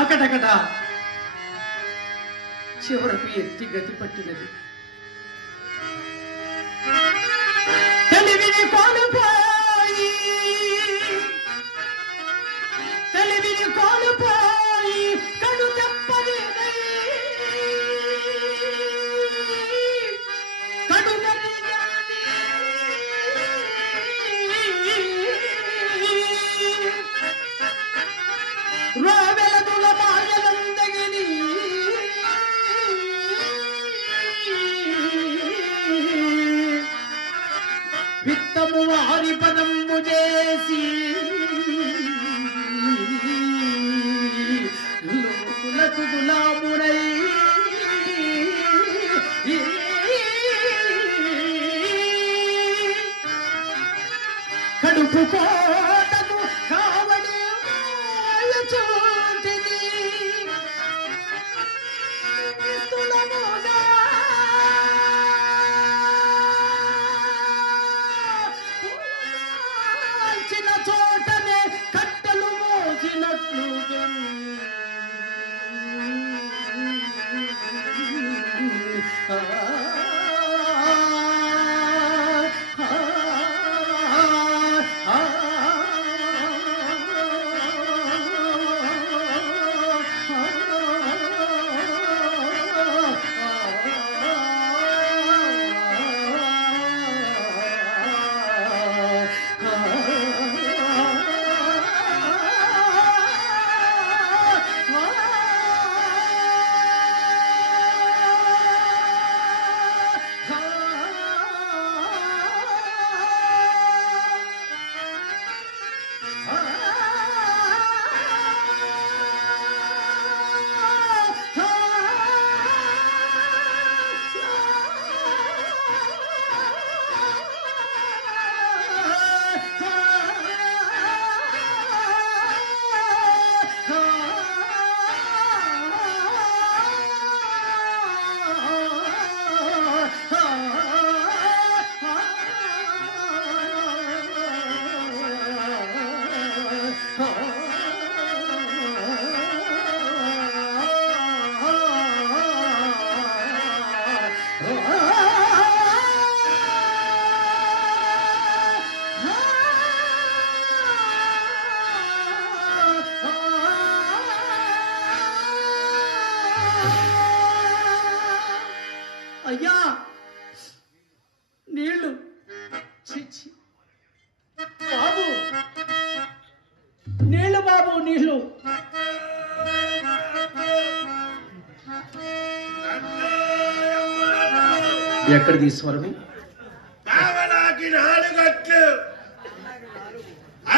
అకటకట చివరకు ఎత్తి గతి పట్టినది. తెలివిని కోల్పోయి కడు తెప్పది కడు రోవెలదుల మాయలందగిని విత్తము వారి పదము చేసి లోకులకు గులామునై కడుపు కోటకు కావడి చూటిని చిన్న చోటనే కట్టెలు మోసినట్లు అయ్యా నీళ్ళు చిచ్చి బాబు నీళ్ళు బాబు నీళ్ళు ఎక్కడ తీసుకోవడమే పావలాకి 4 అట్లు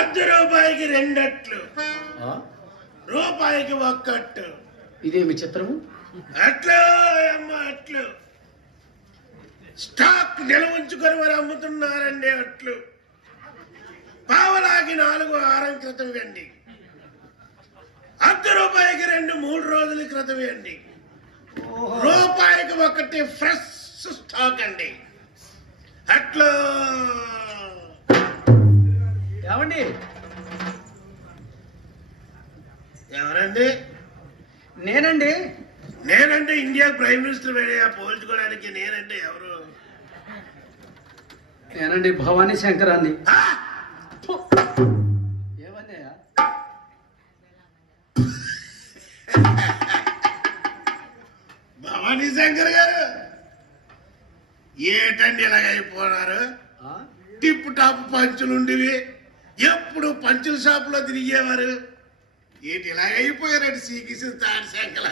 ₹1 2 అట్లు రూపాయికి 1 అట్టు. ఇదేమి చిత్రము? అట్లు అమ్మ అట్లు స్టాక్ నిల్వ ఉంచుకొని మరి అమ్ముతున్నారండి. అట్లు పావలాకి 4 వారం క్రితం అండి. ₹1 2 3 రోజుల క్రితం అండి. రూపాయికి 1 ఫ్రెష్ స్టాక్ అండి. అట్లు ఏమండి? ఎవరండి? నేనండి. నేనంటే ఇండియా ప్రైమ్ మినిస్టర్ వేడయా పోల్చుకోవడానికి. నేనంటే ఎవరు? నేనండి భవానీ శంకరాన్ని. ఏమన్నాయా? భవానీ శంకర్ గారు ఏటండి ఇలాగైపోయినారు? టిప్ టాప్ పంచులుండివి, ఎప్పుడు పంచుల షాపులో తిరిగేవారు. ఏంటి ఇలాగైపోయారండి? శ్రీకృష్ణ తాడి శంకర.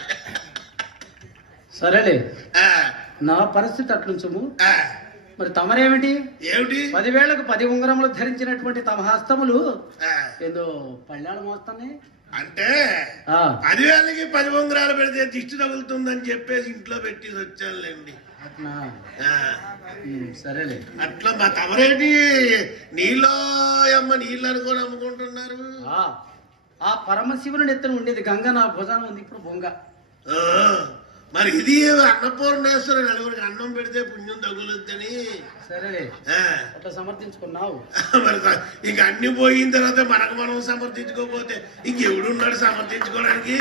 సరేలే, నా పరిస్థితి అట్లుంచము. మరి తమరేమిటి? ఏమిటి? 10,000కు 10 ఉంగరములు ధరించినటువంటి తమ హస్తములు ఏదో పళ్ళాలు మోస్తానే. అంటే 10,000కి 10 ఉంగరాలు పెడితే దిష్టి తగులుతుందని చెప్పేసి ఇంట్లో పెట్టి వచ్చానులేండి. సరేలే. అట్లా మా తమరేంటి నీళ్ళు అమ్మ నీళ్ళు అనుకొని అమ్ముకుంటున్నారు? ఆ పరమశివుని ఎత్తున ఉండేది గంగ నా భుజాన ఉంది ఇప్పుడు బొంగ. మరి ఇది అన్నపూర్ణేశ్వరి నలుగురికి అన్నం పెడితే పుణ్యం తగులుద్దని సరే అట్లా సమర్థించుకున్నావు. మరి ఇంక అన్ని పోయిన తర్వాత మనకు మనం సమర్థించుకోకపోతే ఇంకెవడున్నాడు సమర్థించుకోవడానికి?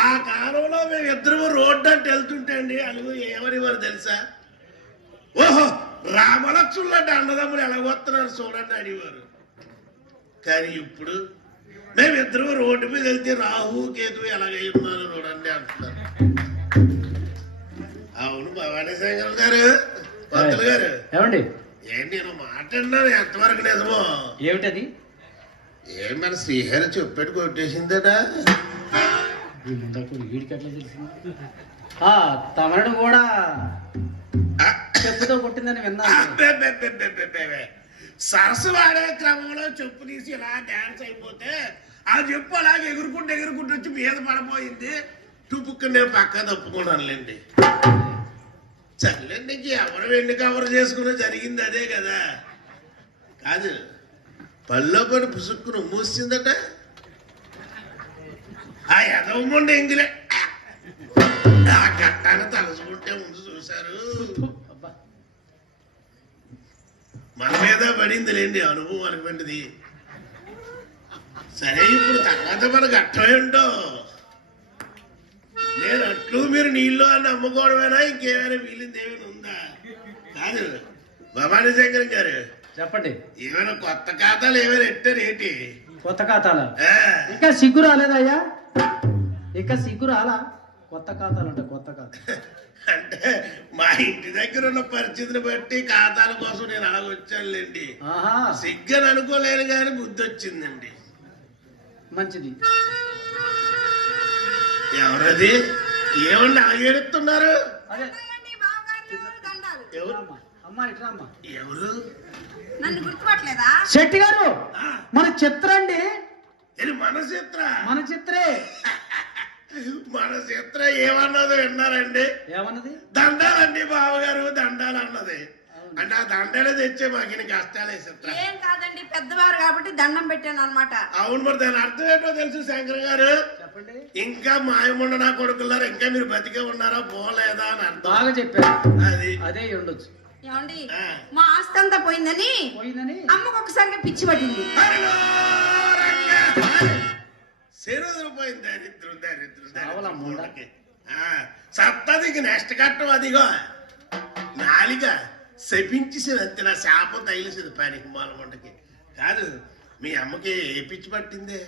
ఆ కాలంలో మేము ఇద్దరు రోడ్డు అంటే వెళ్తుంటే అండి అలుగు ఏమనివారు తెలుసా? ఓహో రామలక్ష్మణులు అన్నదమ్ములు ఎలాగొస్తున్నారు చూడండి అనేవారు. కానీ ఇప్పుడు మేమిద్దరు రోడ్డు మీద వెళ్తే రాహు కేతు ఎలాగై ఉన్నారు చూడండి అంటున్నారు. అవును భవానీ శంకర్ గారు, పంతులు గారు ఏమండి ఏంటి నేను మాట్లాడినాను ఎంతవరకు నిజమో? ఏమిటది? ఏం మన శ్రీహరి చెప్పేట్టు కొట్టేసిందట. వీడికి ఎట్లా తెలిసింది? తమరడు కూడా చెప్పుతో కొట్టిందని విన్నా. సరస్సు వాడే క్రమంలో చెప్పు తీసి ఇలా డాన్స్ అయిపోతే ఆ చెప్పు అలాగే ఎగురుకుంటూ వచ్చి మీద పడిపోయింది. టుపుక్కు నేను పక్క తప్పుకున్నానులేండి. చల్లండి ఎవరు వెండి కవర్ చేసుకున్నా జరిగింది అదే కదా. కాదు పళ్ళో పడి పుసుక్కును మూసిందట. ఆ ఎదవమండి ఎంగిలే ఆ గట్టాన్ని తలసుకుంటే ముందు చూశారు. మన మీద పడింది లేండి అనుభవం అనుకుంటుంది. సరే ఇప్పుడు తర్వాత మనకు అర్థమేంటో. నేను అట్లు మీరు నీళ్ళు అని అమ్ముకోవడమేనా ఇంకేమైనా వీలింది ఏమైనా ఉందా? కాదు భవానీ శంకర్ గారు చెప్పండి. ఏమైనా కొత్త ఖాతాలు ఏమైనా ఎట్టారు ఏంటి? కొత్త ఖాతాలు ఇంకా సిగ్గు రాలేదయ్యా? ఇంకా సిగ్గు రాలా? కొత్త ఖాతాలు అంటే కొత్త ఖాతా అంటే మా ఇంటి దగ్గర ఉన్న పరిస్థితిని బట్టి ఖాతాల కోసం నేను అలాగొచ్చానులేండి. సిగ్గని అనుకోలేను కానీ బుద్ధి వచ్చిందండి. మంచిది. ఎవరది? ఏమన్నా అలాగేడుతున్నారు? ఎవరు? నన్ను గుర్తుపట్టలేదా? శెట్టి గారు మన చిత్ర అండి. మన చిత్ర? మన చిత్రే. మన చిత్ర ఏమన్నదో విన్నారండి? ఏమన్నది? దండాలండి బావగారు దండాలు అన్నది. అంటే ఆ దండాలే తెచ్చే మాకు ఇన్ని కష్టాలే చిత్ర. ఏం కాదండి పెద్దవారు కాబట్టి దండం పెట్టాను అనమాట. అవును మరి దాని అర్థం ఏంటో తెలుసు శంకర్ గారు? చెప్పండి. ఇంకా మాయముండ నా కొడుకున్నారు ఇంకా మీరు బతికే ఉన్నారా పోలేదా అని అర్థం. బాగా చెప్పారు. అది అదే ఉండొచ్చు. ఏమండి మా ఆస్తి అంతా పోయిందని అమ్మకు ఒకసారిగా పిచ్చి పట్టింది. పోయింది సత్తదికి నెక్స్ట్ కట్టం అదిగో నాలిక శపించేసేది అంతే. నా శాపం తగిలేసేది పనికి మాలమంటకి. కాదు మీ అమ్మకి ఏ పిచ్చి పట్టిందే?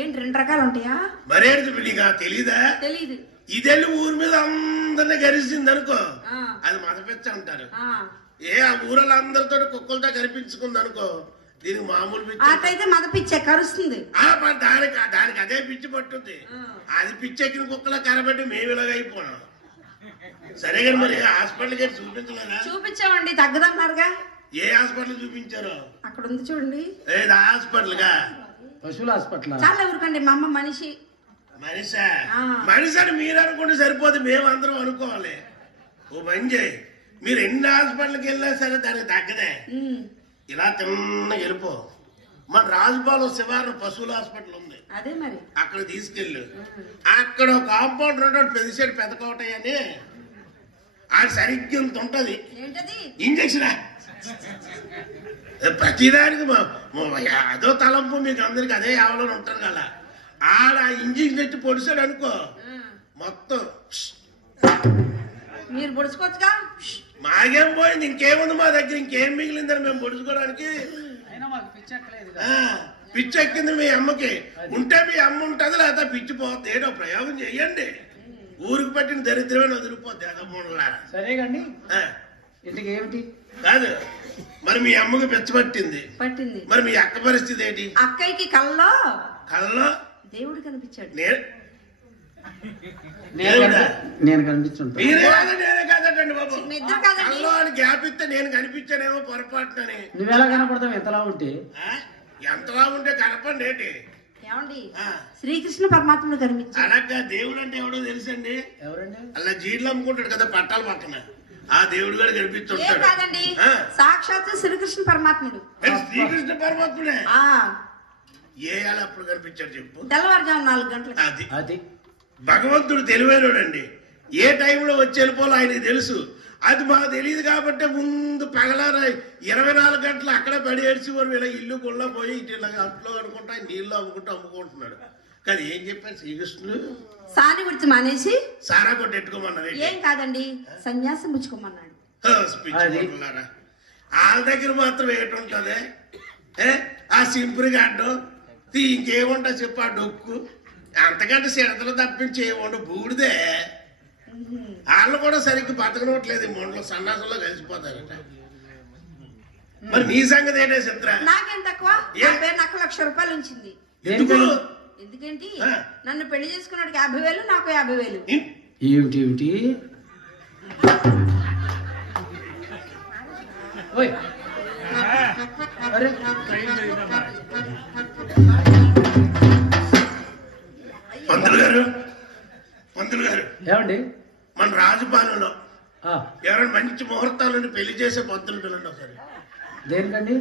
ఏంటి 2 రకాలు ఉంటాయా? మరేంటి నీకు తెలీదా? తెలీదు. ఇదెళ్ళి ఊరి మీద అందరినీ గరిచింది అనుకో అది మత పిచ్చ అంటారు. ఆ ఊరలో అందరితో కుక్కలతో కనిపించుకుంది అనుకో దీనికి మామూలు పిచ్చి. మత పిచ్చే కరుస్తుంది. దానికి అదే పిచ్చి పట్టుద్ది. అది పిచ్చెక్కిన కుక్కలా కనబెట్టి మేము ఇలాగ అయిపోయాం. సరే కానీ మరి హాస్పిటల్కి చూపించలేదా? చూపించామండి తగ్గదన్నారుగా. ఏ హాస్పిటల్ చూపించారు? అక్కడ ఉంది చూడండి. ఏది హాస్పిటల్ గా? పశువుల హాస్పిటల్. చాలా ఊరుకండి మా అమ్మ మనిషి. మనిషి అని మీరు అనుకుంటే సరిపోతే మేమందరం అనుకోవాలి. ఓ మంచి మీరు ఎన్ని హాస్పిటల్కి వెళ్ళినా సరే దానికి తగ్గదే. ఇలా తిన్నగా వెళ్ళిపో. మన రాజుపాలెం శివారు పశువుల హాస్పిటల్ ఉంది. అదే మరి అక్కడ తీసుకెళ్ళు. అక్కడ కాంపౌండర్ ఉంటాడు పెద్దసేడు పెద్ద కోటయ్య అని. ఆ సరిగ్గా ఇంత ఉంటది ఇంజక్షన్. ప్రతిదానికి అదో తలంపు మీకు అందరికి అదే యావలో ఉంటారు కదా. ఆడ ఇంజక్షన్ ఎత్తి పొడిచాడు అనుకో మొత్తం మీరు పొడుచుకోవచ్చుగా. మాకేం పోయింది ఇంకేముంది మా దగ్గర ఇంకేం మిగిలిందని మేము పొడుచుకోవడానికి. పిచ్చెక్కింది మీ అమ్మకి ఉంటే మీ అమ్మ ఉంటుంది లేదా పిచ్చి పోతుంది. ఏదో ప్రయోగం చెయ్యండి. ఊరికి పట్టిన దరిద్రమైన వదిలిపోద్ది అదమ్మలా. సరే కండి ఇంటికి ఏమిటి కాదు మరి మీ అమ్మకి పిచ్చ పట్టింది. మరి మీ అక్క పరిస్థితి ఏంటి? అక్కయ్యకి కళ్ళలో దేవుడు కనిపించాడు. నేను కనిపించుంటా. నేనే కాదండి బాబు. కళ్ళలో అని గ్యాప్ ఇస్తే నేను కనిపించానేమో పొరపాటునని. నువ్వెలా కనపడతావు ఎంతలా ఉంటే? ఎంతలా ఉంటే కనపండి ఏంటి? ఏమండి శ్రీకృష్ణ పరమాత్ముడు కనిపించాడు. అనగా దేవుడు అంటే ఎవడో తెలుసండి? ఎవరండి? అలా జీడ్లు అమ్ముకుంటాడు కదా పట్టాల పక్కన. ఆ దేవుడు గారు కనిపిస్తుంటాడు. కాదండి సాక్షాత్ శ్రీకృష్ణ పరమాత్ముడు. శ్రీకృష్ణ పరమాత్ముడే. ఏ అప్పుడు కనిపించాడు చెప్పు? తెల్లవారుజాము 4 గంటలకు. అది భగవంతుడు తెలివైనడండి. ఏ టైంలో వచ్చి వెళ్ళిపోలో ఆయనకి తెలుసు. అది మాకు తెలియదు కాబట్టి ముందు పగలార 24 గంటలు అక్కడే పడి ఏడ్చి వారు ఇలా ఇల్లు గుళ్ళ పోయి ఇటు ఇలా అట్లో అనుకుంటా నీళ్ళు అమ్ముకుంటున్నాడు. కానీ ఏం చెప్పారు శ్రీకృష్ణుడు? సాని గురించి మానేసి సారా కొట్టెట్టుకోమన్నారు. ఏం కాదండి, సన్యాసం పుచ్చుకోమన్నాడు. వాళ్ళ దగ్గర మాత్రం ఏటుంటది ఆ సింపుల్గా అడ్డం ఇంకేముంటా చెప్పు. ఆ డొక్కు అంతకంటే సిడతలు తప్పించి ఏముండవు, బూడిదే. వాళ్ళు కూడా సరిగ్గా బతకనట్లేదు, ఈ మొండలో సన్నాసంలో కలిసిపోతారట. మరి నీ సంగతి ఏంటే చిత్ర? నాకేం తక్కువ, నాకు 1 లక్ష రూపాయలు ఉంచింది. ఎందుకేంటి, నన్ను పెళ్లి చేసుకున్నాడికి 50,000, నాకు 50,000. ఏమిటి పంతులు గారు ఏమండి, మన రాజపాలెంలో ఎవరైనా మంచి ముహూర్తాలను పెళ్లి చేసే పంతులు పిల్లండి ఒకసారి. దేనికండి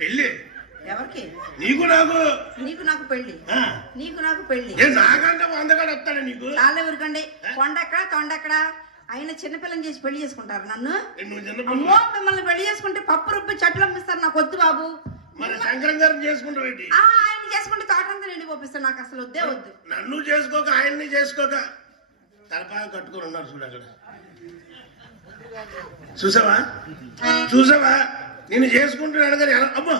పెళ్లి? ఎవరికి? నీకు నాకు. నీకు నాకు పెళ్లి? నీకు నాకు పెళ్లి నాకంటే 100 గడ వస్తాడు నీకు. చాలా ఊరికండి, కొండెక్కడ తొండెక్కడ ఆయన చిన్నపిల్లని చేసి పెళ్లి చేసుకుంటారు నన్ను. అమ్మో, మిమ్మల్ని పెళ్లి చేసుకుంటే పప్పు రుబ్బి చెట్లు అమ్మిస్తారు, నాకు వద్దు బాబు. మన శంకరం గారిని చేసుకుంటావు ఏంటి? ఆయన చేసుకుంటే తోటంతా నిండి పంపిస్తాను, నాకు అసలు వద్దే వద్దు. నన్ను చేసుకోక ఆయన్ని చేసుకోక తలపాగా కట్టుకొని ఉన్నారు చూడు అక్కడ. చూసావా నేను చేసుకుంటున్నాడు కానీ ఎలా అమ్మా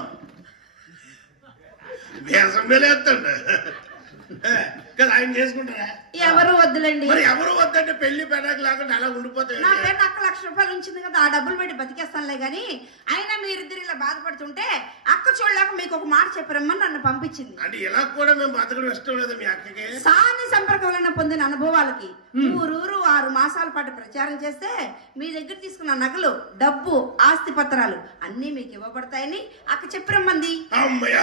వేసం మేలేస్తాడు కదా. ఆయన చేసుకుంటారా? ఎవరు వద్దులేండి. మరి ఎవరు వద్దంటే పెళ్లి పెడాక లేకుండా అలా ఉండిపోతాయి. నా పేరు 1 లక్ష రూపాయలు ఉంచింది కదా, ఆ డబ్బులు పెట్టి బతికేస్తానులే గాని, అయినా మీరిద్దరు ఇలా బాధపడుతుంటే అక్క చూడలేక మీకు ఒక మాట చెప్పరమ్మని నన్ను పంపించింది. అంటే ఇలా కూడా మేము బతకడం ఇష్టం లేదా మీ అక్కకి? సాని సంపర్కం వలన పొందిన అనుభవాలకి ఊరూరు 6 మాసాల పాటు ప్రచారం చేస్తే మీ దగ్గర తీసుకున్న నగలు, డబ్బు, ఆస్తి పత్రాలు అన్ని మీకు ఇవ్వబడతాయని అక్క చెప్పరమ్మంది. అమ్మయ్య,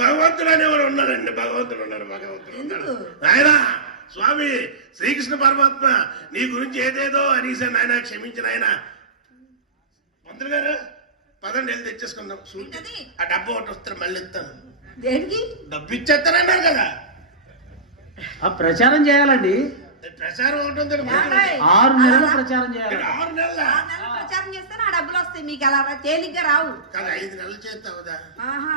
భగవంతుడు అనేవారు ఉన్నారండి. భగవంతుడు ఉన్నాడు. ఆయన స్వామి శ్రీకృష్ణ పరమాత్మ నీ గురించి ఏదేదో అనేసాను ఆయన, క్షమించిన ఆయన. మంత్రి గారు పదండి వెళ్ళి తెచ్చేసుకుందాం. ఆ డబ్బు ఒకటి వస్తారు మళ్ళీ ఇస్తాను. దేనికి? డబ్బు ఇచ్చేస్తారన్నారు కదా. ఆ ప్రచారం చేయాలండి. ప్రచారం ఉంటుంది, 6 నెలలు ప్రచారం చేయాలి. 6 నెలల ప్రచారం చేస్తే నా డబ్బులు వస్తాయి, మీకు అలా తేలిగ్గా రావు కదా. 5 నెలలు చేస్తావుదా? ఆహా,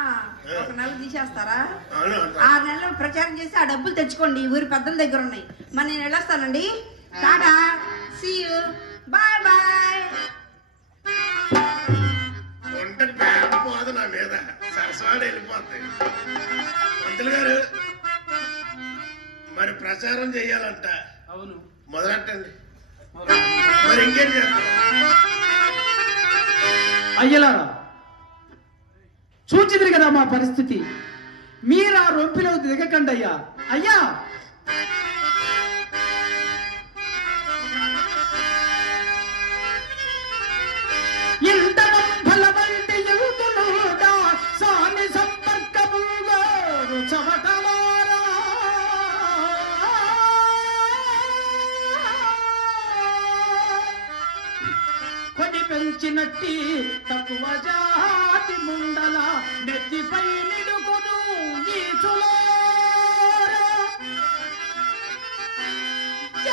1 నెల తీసేస్తారా? 6 నెలలు ప్రచారం చేసి ఆ డబ్బులు తెచ్చుకోండి, ఊరి పెద్దల దగ్గర ఉన్నాయి. మరి నేను వెళ్ళొస్తానండి. టాటా, సీ యూ, బాయ్ బాయ్. ఒంటరి పేద పోదు నా మీద, సరస్వాడు వెళ్ళిపోతాయి. మంత్రులు గారు మరి ప్రచారం చెయ్యాలంట. అవును, మొదలెట్టండి. మరి ఇంకేం చేస్తారు? అయ్యలారా, చూచిదిరి కదా మా పరిస్థితి. మీరా రొంపిలో దిగకండి అయ్యా. అయ్యా, ఇంత బలవంటి యువకులుగా సాని సంపర్కముగా చవటలారా, కొని పెంచినట్టి తక్కువ జాతి ముండల నెత్తిపై నిడుకును నీచులారా,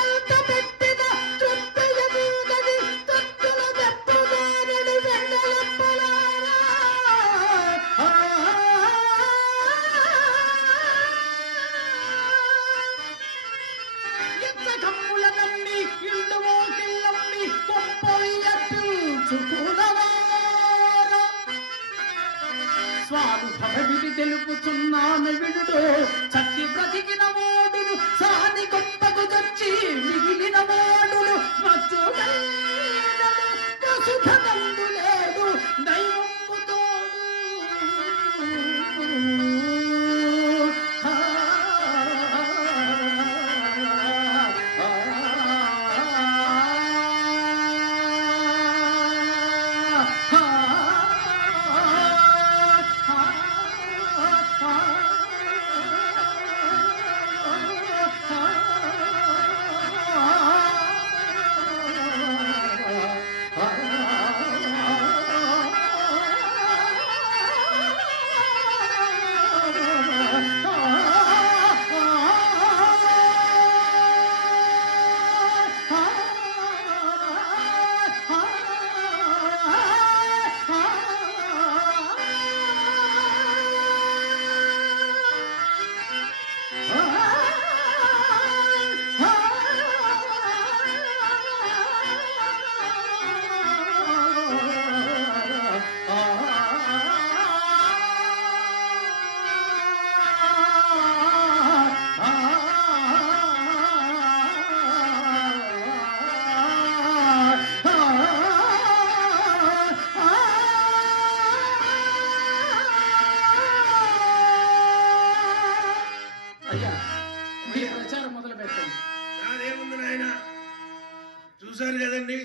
ఎంత పెట్టిన తృప్తియబూదని తత్తుల దెప్పగానడు వెన్నెలప్పలారా. ఎంత కమ్ముల నమ్మి ఇల్లు మోకిల్లమ్మి కొప్పొయ్యట్టుకులవారా, స్వానుభవిడి తెలుపుచున్నాను విడుడు. చచ్చి బ్రతికిన వాడును సాని గొప్పకు చచ్చి మిగిలిన వాడును మచ్చుడైనను పశుధనందు లేడు దైవము తోడు. కదండి,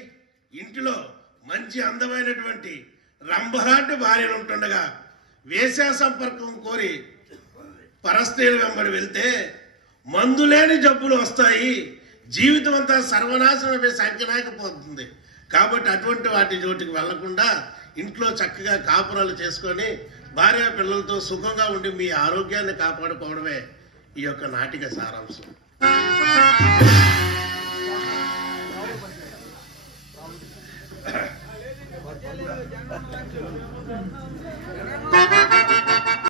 ఇంటిలో మంచి అందమైనటువంటి రంభలాంటి భార్యను ఉంటుండగా వేశ్యా సంపర్కం కోరి పరస్త్రీల వెంబడి వెళ్తే మందులేని జబ్బులు వస్తాయి, జీవితం అంతా సర్వనాశనమే సంఖ్యనాకపోతుంది. కాబట్టి అటువంటి వాటి జోటికి వెళ్లకుండా ఇంట్లో చక్కగా కాపురాలు చేసుకొని భార్య పిల్లలతో సుఖంగా ఉండి మీ ఆరోగ్యాన్ని కాపాడుకోవడమే ఈ యొక్క నాటిక సారాంశం.